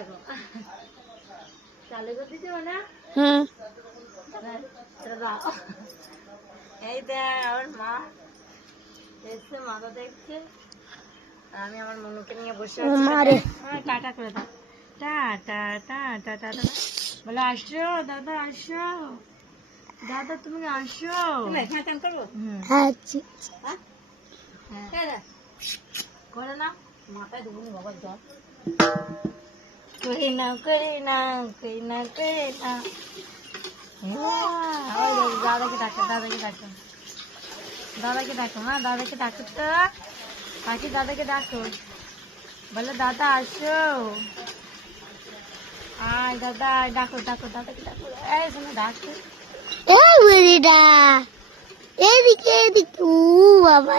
দেখো চালু করে দিতে না। এই দেখ আমার মা এসছে, মাথা দেখছে, আমি আমার মনুকে নিয়ে বসে আছি। টাটা করে দাও, টাটা টাটা টাটা বলে আসো দাদা, আসো দাদা, তুমি আসো। করবো করে না, মাথায় দেবো বাবার জল। করি না করি না করি না করি না। দাদাকে ডাকো, দাদাকে ডাকো, দাদাকে ডাকো, মা দাদাকে ডাকো তো, পাখি দাদাকে ডাকো, বলে দাদা আসো, আয় দাদা, ডাকো ডাকো দাদাকে ডাকো, এই শোনো ডাকো, এদিকে এদিকে, ও বাবা।